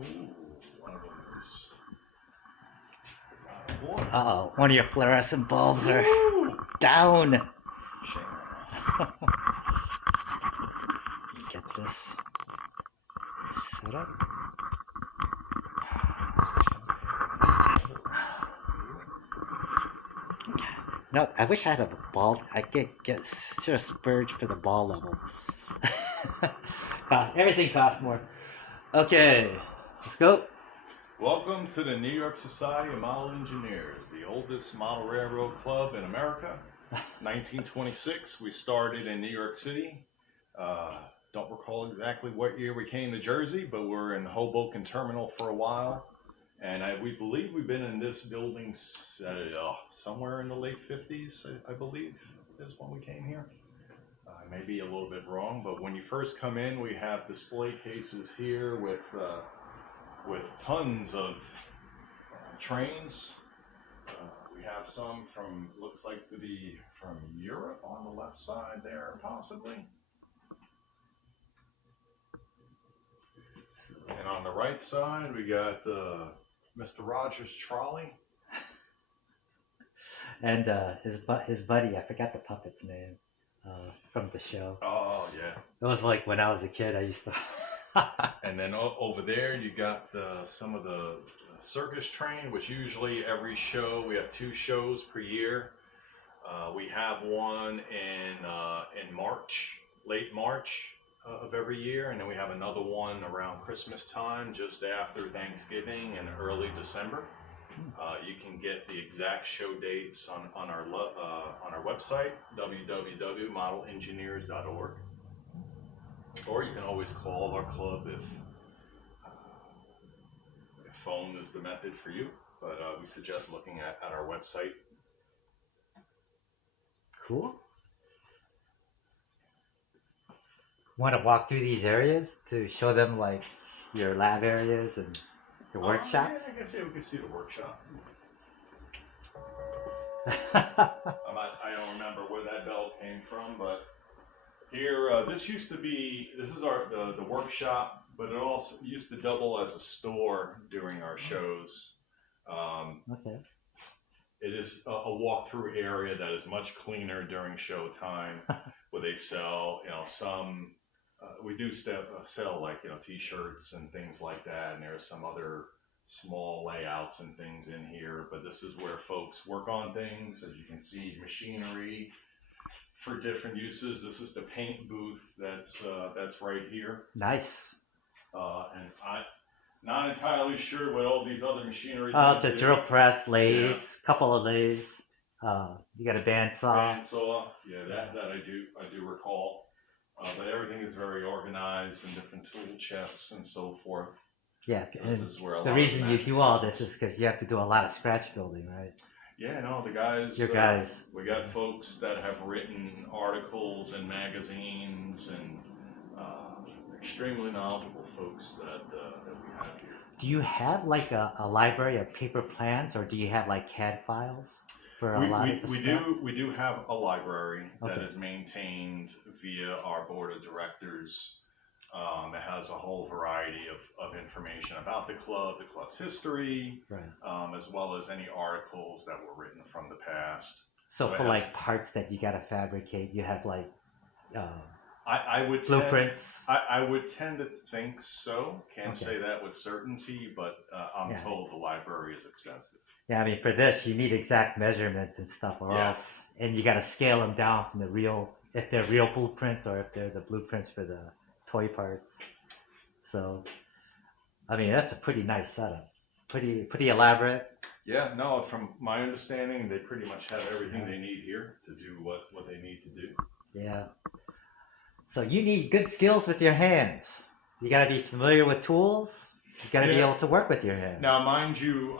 Ooh, one of them is out of order. Oh, one of your fluorescent bulbs are Ooh, down. shame on us. Get this set up. No, I wish I had a ball. I could get should have spurged for the ball level. Everything costs more. Okay, let's go. Welcome to the New York Society of Model Engineers, the oldest model railroad club in America. 1926, we started in New York City. Don't recall exactly what year we came to Jersey, but we're in Hoboken Terminal for a while. And we believe we've been in this building somewhere in the late 50s, I believe, is when we came here. I may be a little bit wrong, but when you first come in, we have display cases here with tons of trains. We have some from, looks like to be from Europe on the left side there, possibly. And on the right side, we got Mr. Rogers' trolley. And his buddy, I forgot the puppet's name from the show. Oh, yeah. It was like when I was a kid, I used to. And then over there, you got some of the circus train, which usually every show, we have 2 shows per year. We have one in March, late March of every year, and then we have another one around Christmas time, just after Thanksgiving and early December. You can get the exact show dates on our website, www.modelengineers.org, or you can always call our club if phone is the method for you. But we suggest looking at our website. Cool. Want to walk through these areas to show them like your lab areas and your workshops? Yeah, I guess we could see the workshop. I don't remember where that bell came from, but here, this used to be, this is the workshop, but it also used to double as a store during our shows. Okay. It is a walkthrough area that is much cleaner during show time, where they sell, some. We do sell like T-shirts and things like that, and there's some other small layouts and things in here. But this is where folks work on things. As you can see, machinery for different uses. This is the paint booth that's right here. Nice. And I'm not entirely sure what all these other machinery. Oh, the drill press, lathes, couple of lathes. You got a bandsaw. Bandsaw, yeah, that I do recall. But everything is very organized in different tool chests and so forth. Yeah, So and this is where the reason you do all this is because you have to do a lot of scratch building, right? Yeah, no, the guys. Your guys. We got folks that have written articles in magazines and extremely knowledgeable folks that we have here. Do you have like a library of paper plans, or do you have like CAD files for a lot of the stuff? We do have a library that Okay. is maintained via our board of directors. It has a whole variety of information about the club's history, Right. as well as any articles that were written from the past. So for like parts that you gotta fabricate, you have like I would blueprints. I would tend to think so. Can't say that with certainty, but I'm told the library is extensive. Yeah, I mean for this you need exact measurements and stuff, or else, and you gotta scale them down from the real, if they're real blueprints or if they're the blueprints for the toy parts. So, I mean that's a pretty nice setup, pretty elaborate. Yeah, no, from my understanding, they pretty much have everything they need here to do what they need to do. Yeah. So you need good skills with your hands. You got to be familiar with tools. You got to be able to work with your hands. Now, mind you,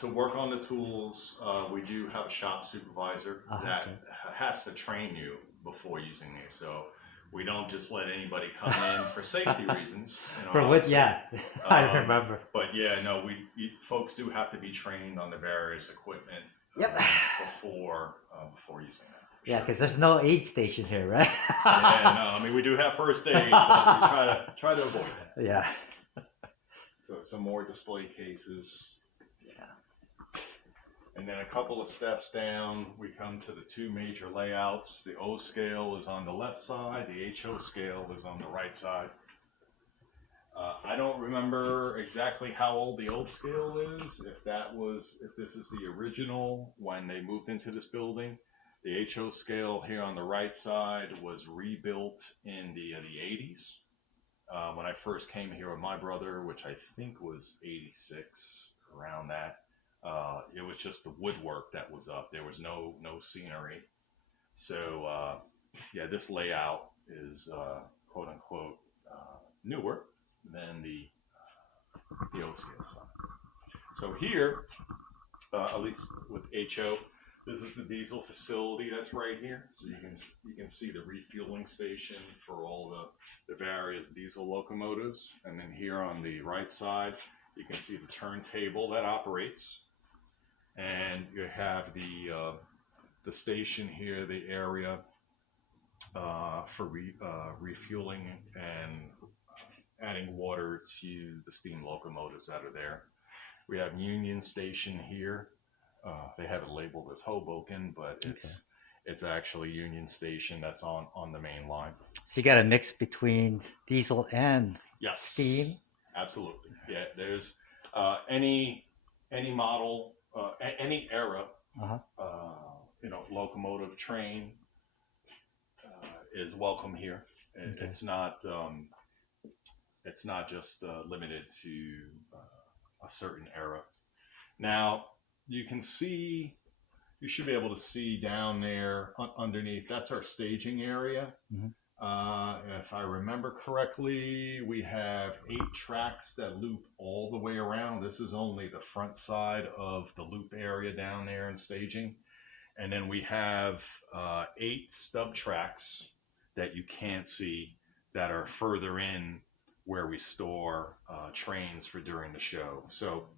to work on the tools, we do have a shop supervisor that has to train you before using these. So we don't just let anybody come in for safety reasons. For what? Yeah, I remember. But yeah, no, folks do have to be trained on the various equipment before using that. Yeah, because there's no aid station here, right? Yeah, no, I mean we do have first aid, but we try to avoid that. Yeah. So some more display cases. Yeah. And then a couple of steps down, we come to the two major layouts. The O scale is on the left side, the HO scale is on the right side. I don't remember exactly how old the old scale is, if this is the original when they moved into this building. The HO scale here on the right side was rebuilt in the 80s. When I first came here with my brother, which I think was 86, around that, it was just the woodwork that was up. There was no scenery. So yeah, this layout is quote unquote newer than the O scale sign. So here, at least with HO, this is the diesel facility that's right here. So you can see the refueling station for all the various diesel locomotives. And then here on the right side, you can see the turntable that operates. And you have the station here, the area for refueling and adding water to the steam locomotives that are there. We have Union Station here. They have it labeled as Hoboken, but it's actually Union Station that's on the main line. So you got a mix between diesel and steam? Absolutely. Yeah, there's any model, any era, locomotive, train is welcome here. Okay. It's not just limited to a certain era. Now you should be able to see down there underneath. That's our staging area. If I remember correctly, we have 8 tracks that loop all the way around. This is only the front side of the loop area down there in staging. And then we have 8 stub tracks that you can't see that are further in where we store trains for during the show. So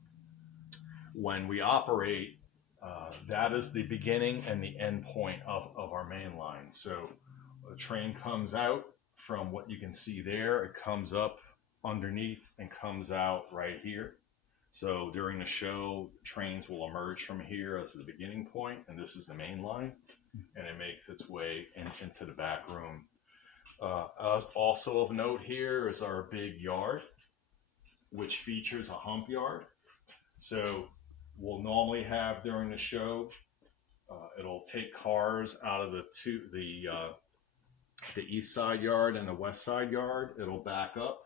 when we operate, that is the beginning and the end point of our main line. So a train comes out from what you can see there, it comes up underneath and comes out right here. So during the show, trains will emerge from here as the beginning point, and this is the main line, and it makes its way into the back room. Also of note here is our big yard, which features a hump yard. So we'll normally have during the show, it'll take cars out of the east side yard and the west side yard. It'll back up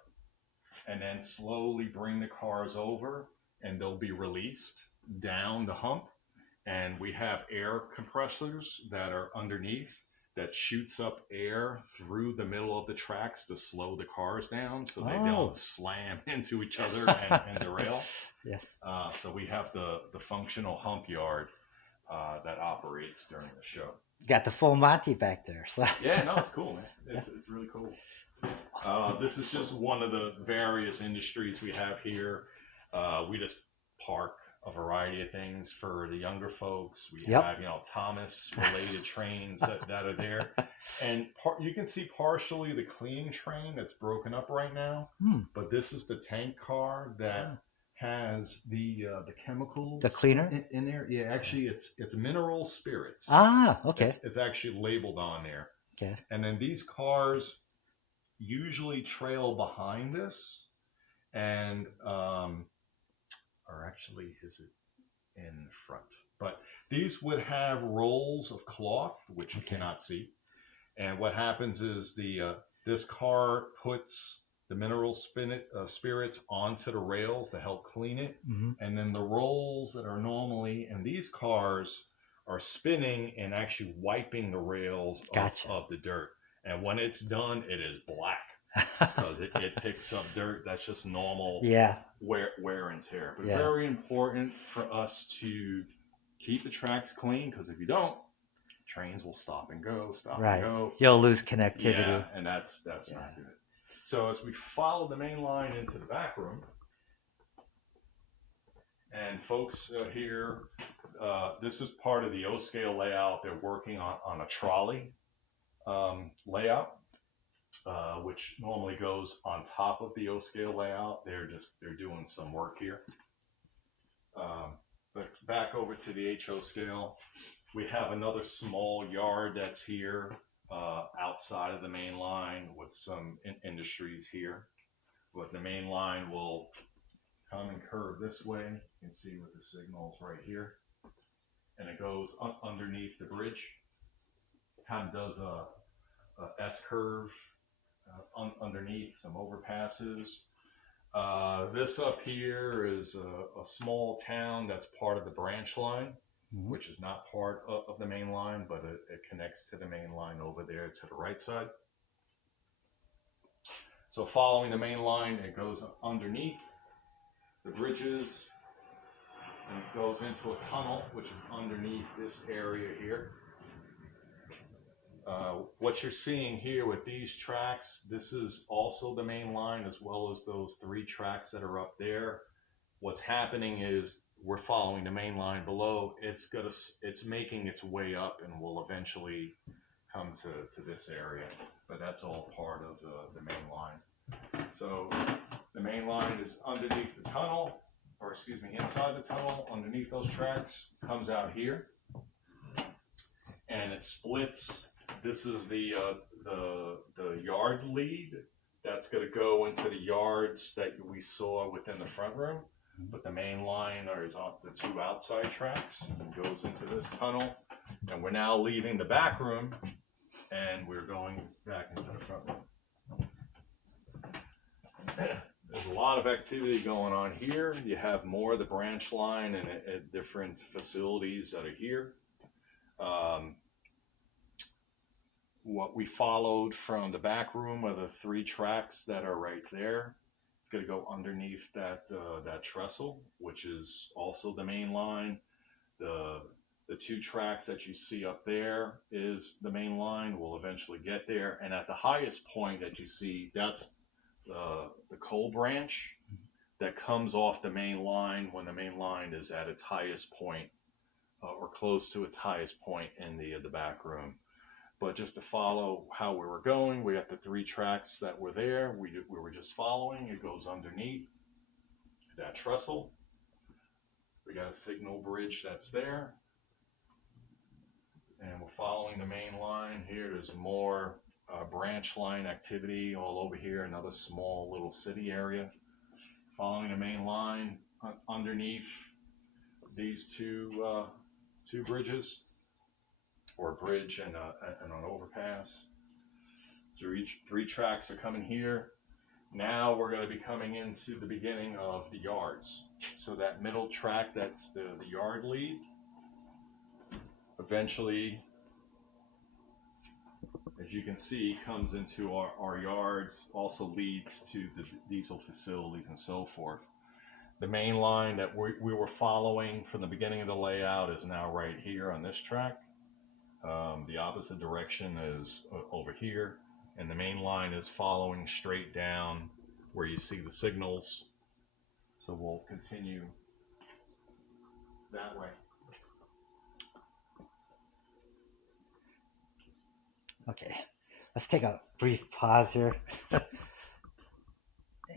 and then slowly bring the cars over, and they'll be released down the hump. And we have air compressors that are underneath that shoots up air through the middle of the tracks to slow the cars down so they don't slam into each other and derail. Yeah. So we have the functional hump yard that operates during the show. Got the full Monty back there. So. Yeah, no, it's cool, man. It's really cool. This is just one of the various industries we have here. We just park a variety of things for the younger folks. We have, Thomas-related trains that are there. And you can see partially the clean train that's broken up right now. But this is the tank car that has the chemicals. The cleaner? In there. Yeah, actually, it's mineral spirits. Okay. It's actually labeled on there. Okay. And then these cars usually trail behind this, and or actually is it in front? But these would have rolls of cloth, which you cannot see. And what happens is this car puts the mineral spirits onto the rails to help clean it. And then the rolls that are normally in these cars are spinning and actually wiping the rails of the dirt. And when it's done, it is black because it picks up dirt. That's just normal wear and tear. But very important for us to keep the tracks clean, because if you don't, trains will stop and go. You'll lose connectivity. Yeah, and that's not good. So as we follow the main line into the back room, and folks here, this is part of the O-scale layout. They're working on a trolley layout. which normally goes on top of the O scale layout. They're doing some work here. But back over to the HO scale, we have another small yard that's here outside of the main line with some industries here. But the main line will come and curve this way. You can see with the signals right here. And it goes underneath the bridge. Kind of does a S curve underneath some overpasses. This up here is a small town that's part of the branch line, which is not part of the main line, but it connects to the main line over there to the right side. So following the main line, it goes underneath the bridges and it goes into a tunnel, which is underneath this area here. What you're seeing here with these tracks, this is also the main line as well as those 3 tracks that are up there. What's happening is we're following the main line below. It's making its way up and will eventually come to this area, but that's all part of the main line. So the main line is underneath the tunnel, or excuse me, inside the tunnel, underneath those tracks, comes out here, and it splits. This is the yard lead that's going to go into the yards that we saw within the front room. But the main line is on the 2 outside tracks and goes into this tunnel. And we're now leaving the back room and we're going back into the front room. There's a lot of activity going on here. You have more of the branch line and different facilities that are here. What we followed from the back room are the 3 tracks that are right there. It's going to go underneath that trestle, which is also the main line. The 2 tracks that you see up there is the main line. We'll eventually get there. And at the highest point that you see, that's the coal branch that comes off the main line when the main line is at its highest point or close to its highest point in the back room. But just to follow how we were going, we got the 3 tracks that were there. We were just following. It goes underneath that trestle. We got a signal bridge that's there. And we're following the main line here. There's more branch line activity all over here. Another small little city area. Following the main line underneath these two bridges. Or a bridge and an overpass. So 3 tracks are coming here. Now we're going to be coming into the beginning of the yards. So that middle track, that's the yard lead. Eventually, as you can see, comes into our yards, also leads to the diesel facilities and so forth. The main line that we were following from the beginning of the layout is now right here on this track. The opposite direction is over here, and the main line is following straight down where you see the signals. So we'll continue that way. Okay, let's take a brief pause here.